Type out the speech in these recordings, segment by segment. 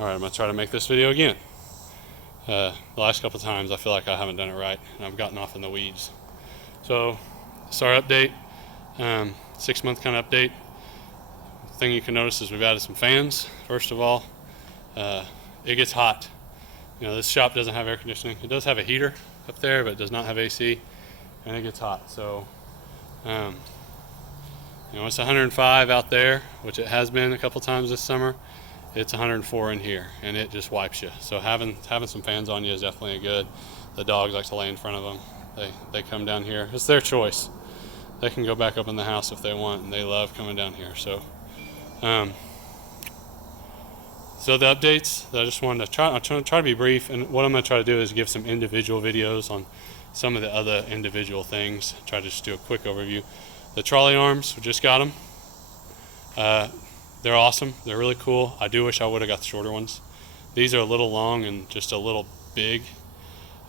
Alright, I'm going to try to make this video again. The last couple times I feel like I haven't done it right and I've gotten off in the weeds. So, it's our update, 6-month kind of update. The thing you can notice is we've added some fans, first of all. It gets hot. You know, this shop doesn't have air conditioning. It does have a heater up there, but it does not have AC, and it gets hot. So, you know, it's 105 out there, which it has been a couple times this summer. It's 104 in here, and it just wipes you. So having some fans on you is definitely good. The dogs like to lay in front of them. They come down here. It's their choice. They can go back up in the house if they want, and they love coming down here. So, so the updates that I just wanted to try. I'm trying to be brief, and what I'm going to try to do is give some individual videos on some of the other individual things. Try to just do a quick overview. The trolley arms, we just got them. They're awesome. They're really cool. I do wish I would have got the shorter ones. These are a little long and just a little big.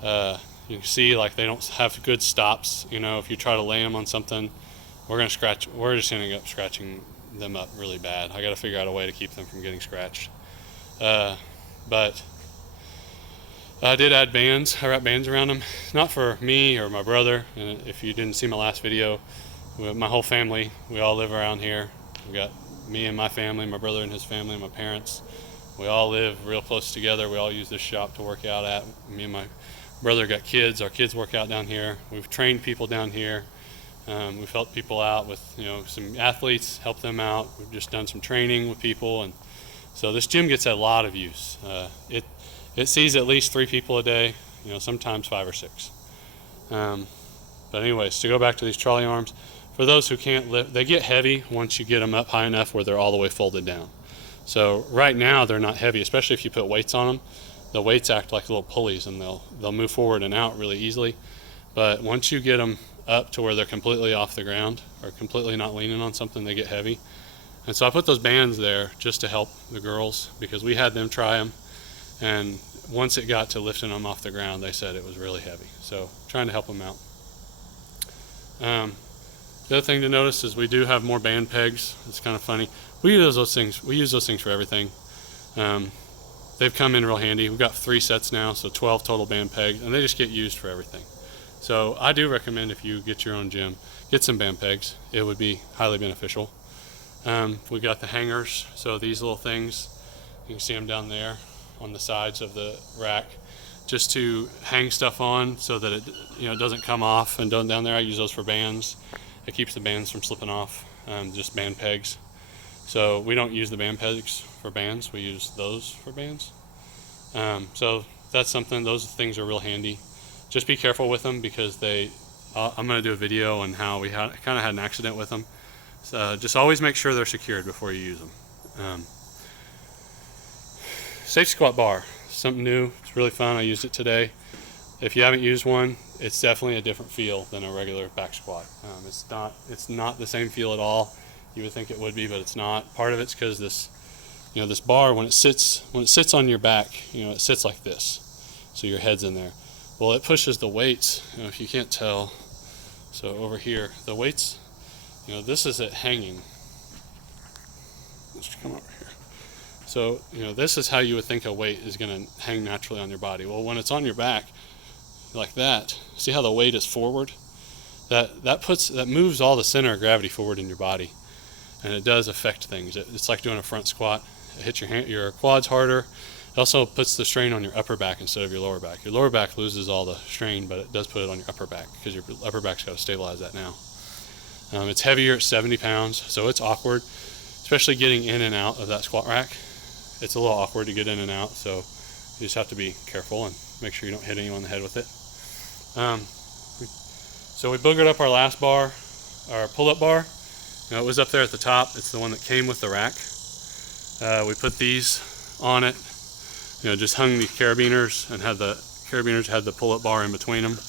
You can see like they don't have good stops. You know, if you try to lay them on something, we're just going to end up scratching them up really bad. I got to figure out a way to keep them from getting scratched. But I did add bands. I wrapped bands around them, not for me or my brother. And if you didn't see my last video, my whole family, we all live around here. We got me and my family, my brother and his family, my parents. We all live real close together. We all use this shop to work out at. Me and my brother got kids. Our kids work out down here. We've trained people down here. We've helped people out with, you know, some athletes, helped them out. We've just done some training with people, and so this gym gets a lot of use. It sees at least 3 people a day, you know, sometimes 5 or 6. But anyways, to go back to these trolley arms, for those who can't lift, they get heavy once you get them up high enough where they're all the way folded down. So right now they're not heavy, especially if you put weights on them. The weights act like little pulleys, and they'll move forward and out really easily. But once you get them up to where they're completely off the ground or completely not leaning on something, they get heavy. And so I put those bands there just to help the girls, because we had them try them, and once it got to lifting them off the ground, they said it was really heavy. So trying to help them out. The other thing to notice is we do have more band pegs. It's kind of funny. We use those things for everything. They've come in real handy. We've got 3 sets now, so 12 total band pegs, and they just get used for everything. So I do recommend, if you get your own gym, get some band pegs. It would be highly beneficial. We got the hangers, so these little things, you can see them down there on the sides of the rack, just to hang stuff on so that it, you know, doesn't come off and down there. I use those for bands. It keeps the bands from slipping off, just band pegs. So we don't use the band pegs for bands, we use those for bands. So that's something, those things are real handy. Just be careful with them, because I'm going to do a video on how we kind of had an accident with them. So just always make sure they're secured before you use them. Safe squat bar, something new. It's really fun. I used it today. If you haven't used one, it's definitely a different feel than a regular back squat. It's not the same feel at all. You would think it would be, but it's not. Part of it's because this bar, when it sits on your back, you know, it sits like this, so your head's in there. Well, it pushes the weights. You know, if you can't tell, so over here, the weights, you know, this is it hanging. Let's come over here. So, you know, this is how you would think a weight is going to hang naturally on your body. Well, when it's on your back, like that, see how the weight is forward? That moves all the center of gravity forward in your body, and it does affect things. It's like doing a front squat. It hits your quads harder. It also puts the strain on your upper back instead of your lower back. Your lower back loses all the strain, but it does put it on your upper back, because your upper back's got to stabilize that now. It's heavier at 70 pounds, so it's awkward, especially getting in and out of that squat rack. It's a little awkward to get in and out, so you just have to be careful and make sure you don't hit anyone in the head with it. So we boogered up our last bar, our pull-up bar. You know, it was up there at the top. It's the one that came with the rack. We put these on it. You know, just hung these carabiners, and the carabiners had the pull-up bar in between them,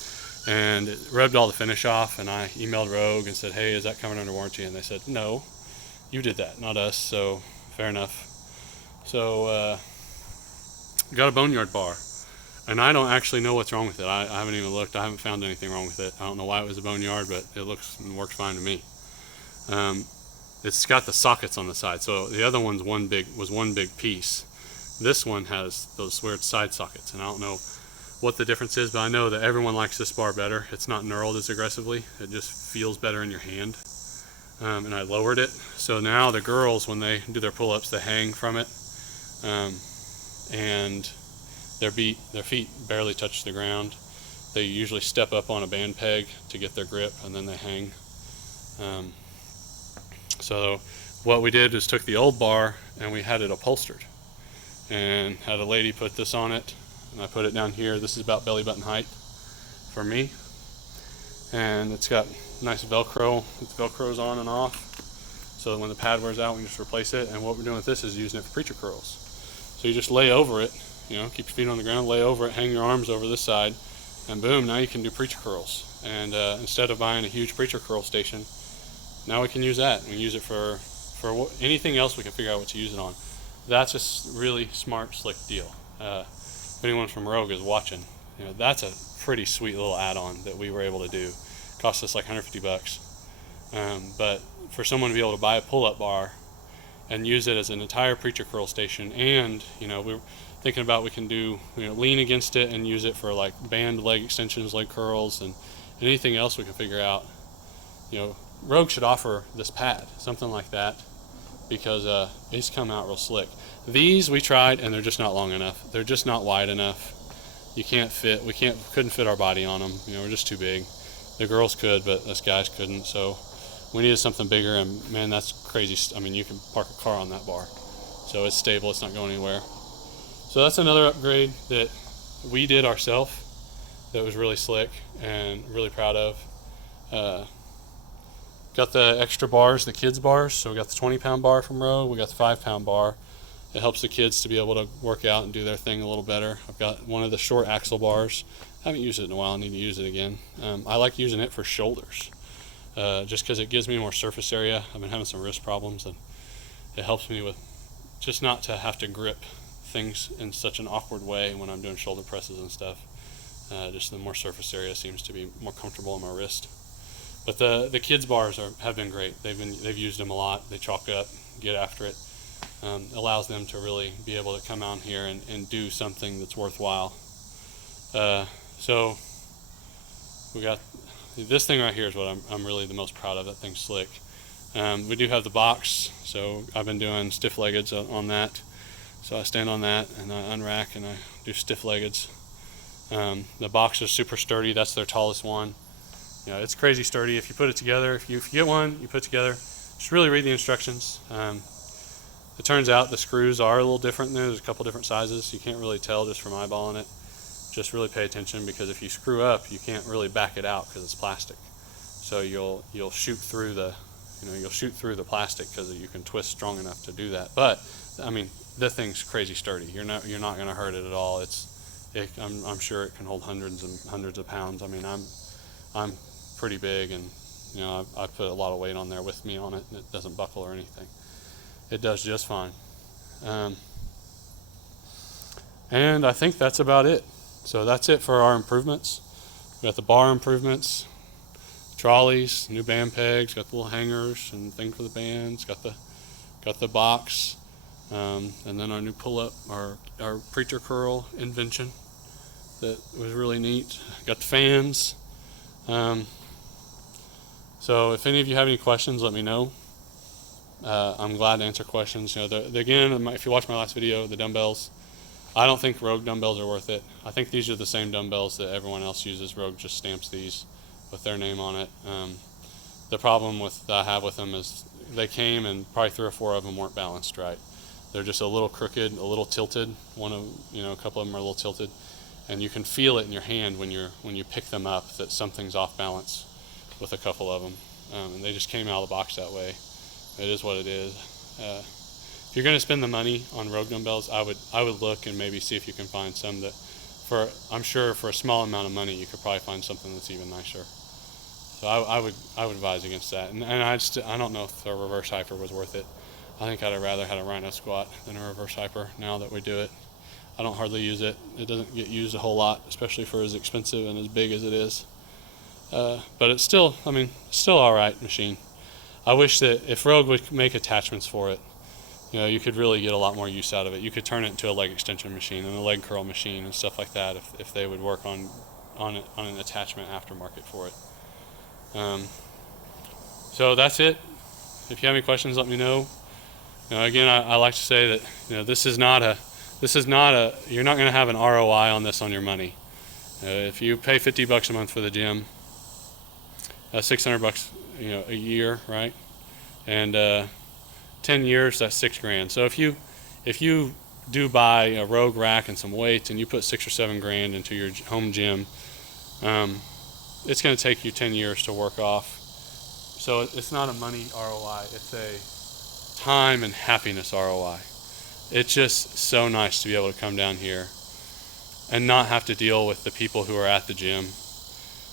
and it rubbed all the finish off. And I emailed Rogue and said, "Hey, is that covered under warranty?" And they said, "No, you did that, not us." So fair enough. So got a Boneyard Bar. And I don't actually know what's wrong with it. I haven't even looked. I haven't found anything wrong with it. I don't know why it was a Boneyard, but it looks and works fine to me. It's got the sockets on the side. So the other one's one big piece. This one has those weird side sockets, and I don't know what the difference is, but I know that everyone likes this bar better. It's not knurled as aggressively. It just feels better in your hand. And I lowered it, so now the girls, when they do their pull-ups, they hang from it, and their feet barely touch the ground. They usually step up on a band peg to get their grip, and then they hang. So what we did is took the old bar and we had it upholstered, and had a lady put this on it, and I put it down here. This is about belly button height for me, and it's got nice Velcro. It's Velcro's on and off, so that when the pad wears out, we can just replace it. And what we're doing with this is using it for preacher curls. So you just lay over it, keep your feet on the ground, lay over it, hang your arms over this side, and boom, now you can do preacher curls. And instead of buying a huge preacher curl station, now we can use that. We can use it for anything else we can figure out what to use it on. That's a really smart, slick deal. If anyone from Rogue is watching, that's a pretty sweet little add-on that we were able to do. Cost us like $150, but for someone to be able to buy a pull-up bar and use it as an entire preacher curl station, and we were thinking about we can do lean against it and use it for like band leg extensions, leg curls, and anything else we can figure out. Rogue should offer this pad, something like that, because it's come out real slick. These we tried, and they're just not long enough. They're just not wide enough. You can't fit. Couldn't fit our body on them. We're just too big. The girls could, but us guys couldn't. So we needed something bigger, and man, that's crazy. I mean, you can park a car on that bar, so it's stable. It's not going anywhere. So that's another upgrade that we did ourselves. That was really slick and really proud of. Got the extra bars, the kids bars. So we got the 20-pound bar from Rogue. We got the 5-pound bar. It helps the kids to be able to work out and do their thing a little better. I've got one of the short axle bars. I haven't used it in a while. I need to use it again. I like using it for shoulders, just because it gives me more surface area. I've been having some wrist problems, and it helps me with just not to have to grip things in such an awkward way when I'm doing shoulder presses and stuff. Just the more surface area seems to be more comfortable in my wrist. But the kids bars have been great. They've used them a lot. They chalk up, get after it. Allows them to really be able to come out here and do something that's worthwhile. So we got this thing right here is what I'm really the most proud of. That thing's slick. We do have the box, so I've been doing stiff-leggeds on that. So I stand on that and I unrack and I do stiff-leggeds. The box is super sturdy. That's their tallest one. It's crazy sturdy. If you put it together, if you get one, you put it together. Just really read the instructions. It turns out the screws are a little different. There's a couple different sizes. You can't really tell just from eyeballing it. Just really pay attention, because if you screw up, you can't really back it out because it's plastic. So you'll shoot through the plastic because you can twist strong enough to do that. But I mean, the thing's crazy sturdy. You're not going to hurt it at all. I'm sure it can hold hundreds and hundreds of pounds. I mean, I'm pretty big, and I put a lot of weight on there with me on it, and it doesn't buckle or anything. It does just fine. And I think that's about it. So that's it for our improvements. We got the bar improvements, trolleys, new band pegs, got the little hangers and thing for the bands, got the box, and then our new pull-up, our preacher curl invention that was really neat. Got the fans. So if any of you have any questions, let me know. I'm glad to answer questions. Again, if you watch my last video, the dumbbells, I don't think Rogue dumbbells are worth it. I think these are the same dumbbells that everyone else uses. Rogue just stamps these with their name on it. The problem that I have with them is they came and probably 3 or 4 of them weren't balanced right. They're just a little crooked, a little tilted. A couple of them are a little tilted, and you can feel it in your hand when you pick them up that something's off balance with a couple of them. And they just came out of the box that way. It is what it is. If you're going to spend the money on Rogue dumbbells, I would look and maybe see if you can find some that, I'm sure for a small amount of money, you could probably find something that's even nicer. So I would advise against that. And I don't know if a reverse hyper was worth it. I think I'd have rather had a Rhino squat than a reverse hyper now that we do it. I don't hardly use it. It doesn't get used a whole lot, especially for as expensive and as big as it is. But it's still all right machine. I wish that if Rogue would make attachments for it, you could really get a lot more use out of it. You could turn it into a leg extension machine and a leg curl machine and stuff like that if they would work on an attachment aftermarket for it. So that's it. If you have any questions, let me know. Again, I like to say that this is not a you're not going to have an ROI on this on your money. If you pay $50 a month for the gym, that's $600 a year, right? And 10 years, that's $6,000. So if you do buy a Rogue rack and some weights and you put $6,000 or $7,000 into your home gym, it's going to take you 10 years to work off. So it's not a money ROI, it's a time and happiness ROI. It's just so nice to be able to come down here and not have to deal with the people who are at the gym.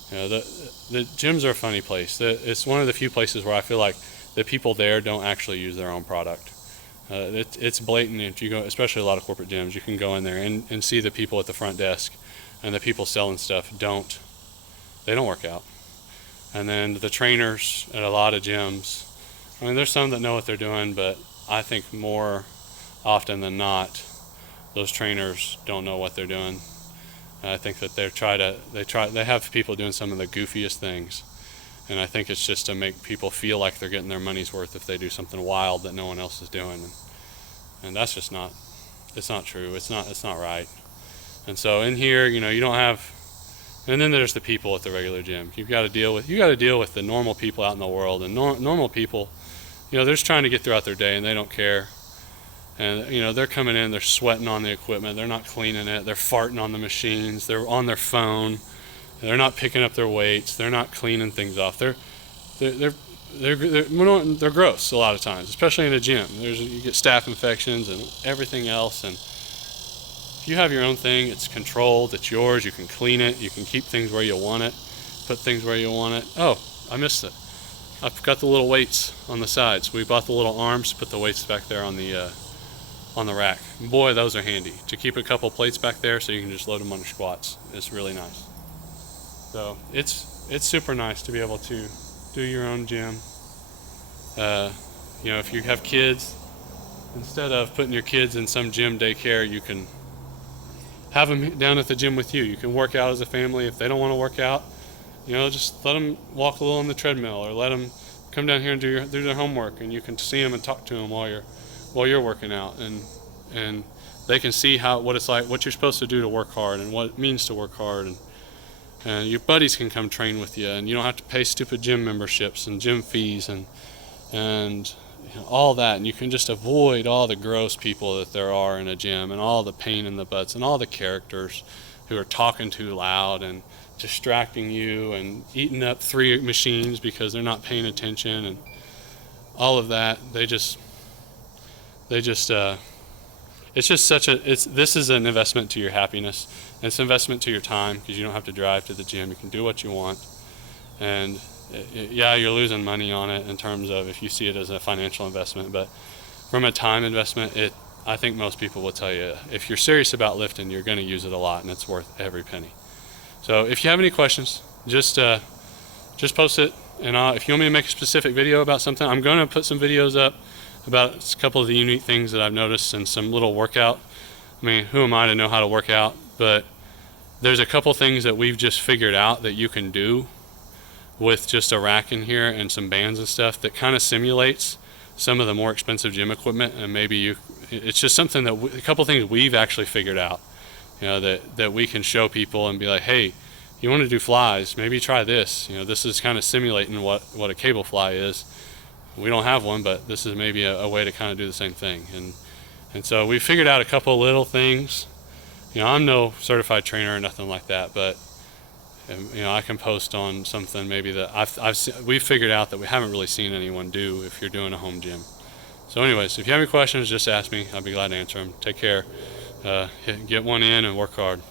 The gyms are a funny place. It's one of the few places where I feel like the people there don't actually use their own product. It's blatant. If you go, especially a lot of corporate gyms, you can go in there and see the people at the front desk and the people selling stuff they don't work out. And then the trainers at a lot of gyms, I mean, there's some that know what they're doing, but I think more often than not, those trainers don't know what they're doing. I think that they have people doing some of the goofiest things, and I think it's just to make people feel like they're getting their money's worth if they do something wild that no one else is doing, and that's just not. It's not true. It's not right. And so in here, you don't have. And then there's the people at the regular gym. You got to deal with the normal people out in the world, and normal people, they're just trying to get throughout their day and they don't care. And they're coming in, they're sweating on the equipment, they're not cleaning it, they're farting on the machines, they're on their phone, they're not picking up their weights, they're not cleaning things off. They're gross a lot of times, especially in a gym. You get staph infections and everything else, and if you have your own thing, it's controlled, it's yours, you can clean it, you can keep things where you want it, put things where you want it. Oh, I missed it. I forgot the little weights on the sides. We bought the little arms, put the weights back there on the rack. Boy, those are handy to keep a couple plates back there so you can just load them on your squats. It's really nice. So it's super nice to be able to do your own gym. If you have kids, instead of putting your kids in some gym daycare, you can have them down at the gym with you. You can work out as a family. If they don't want to work out, just let them walk a little on the treadmill, or let them come down here and do their homework, and you can see them and talk to them while you're working out, and they can see what it's like, what you're supposed to do to work hard, and what it means to work hard, and your buddies can come train with you, and you don't have to pay stupid gym memberships and gym fees and all that, and you can just avoid all the gross people that there are in a gym, and all the pain in the butts, and all the characters who are talking too loud and distracting you and eating up 3 machines because they're not paying attention, and all of that. This is an investment to your happiness. It's an investment to your time, because you don't have to drive to the gym. You can do what you want, and you're losing money on it in terms of if you see it as a financial investment, but from a time investment, I think most people will tell you if you're serious about lifting, you're going to use it a lot, and it's worth every penny. So if you have any questions, just post it, and if you want me to make a specific video about something, I'm going to put some videos up about a couple of the unique things that I've noticed and some little workout. I mean, who am I to know how to work out? But there's a couple things that we've just figured out that you can do with just a rack in here and some bands and stuff that kind of simulates some of the more expensive gym equipment. And it's just something a couple things we've actually figured out, that we can show people and be like, hey, you want to do flies, maybe try this. This is kind of simulating what a cable fly is. We don't have one, but this is maybe a way to kind of do the same thing. And so we figured out a couple of little things. I'm no certified trainer or nothing like that, but I can post on something maybe that we've figured out that we haven't really seen anyone do if you're doing a home gym. So anyways, if you have any questions, just ask me. I'll be glad to answer them. Take care. Get one in and work hard.